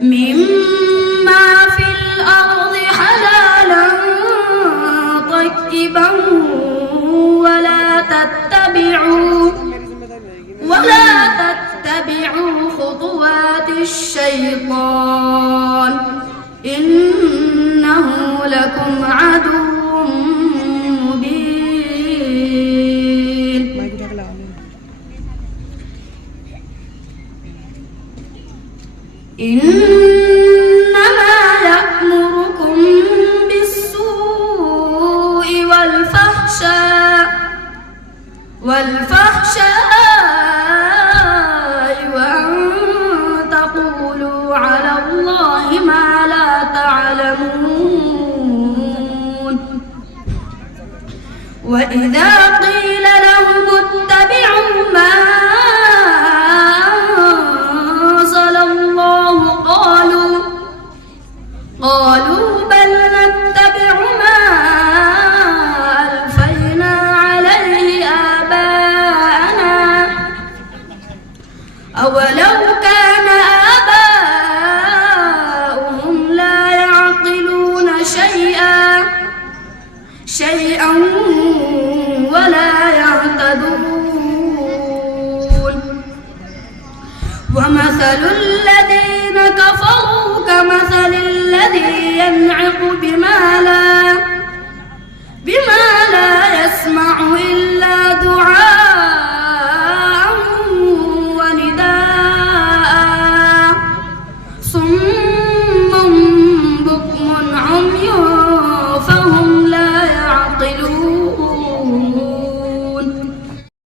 مما في الأرض حلالا طيبا ولا تتبعوا خطوات الشيطان إنه لكم عدو مبين. إنما يأمركم بالسوء والفحشاء وأن تقولوا على الله ما لا تعلمون. وإذا قيل لهم اتبعوا ما أنزل الله قالوا بل نتبع ما ألفينا عليه آباءنا أولو كان آباؤهم لا يعقلون شيئا ولا يهتدون. ومثل الذين كفروا كمثل الذي ينعق بما لا يسمع إلا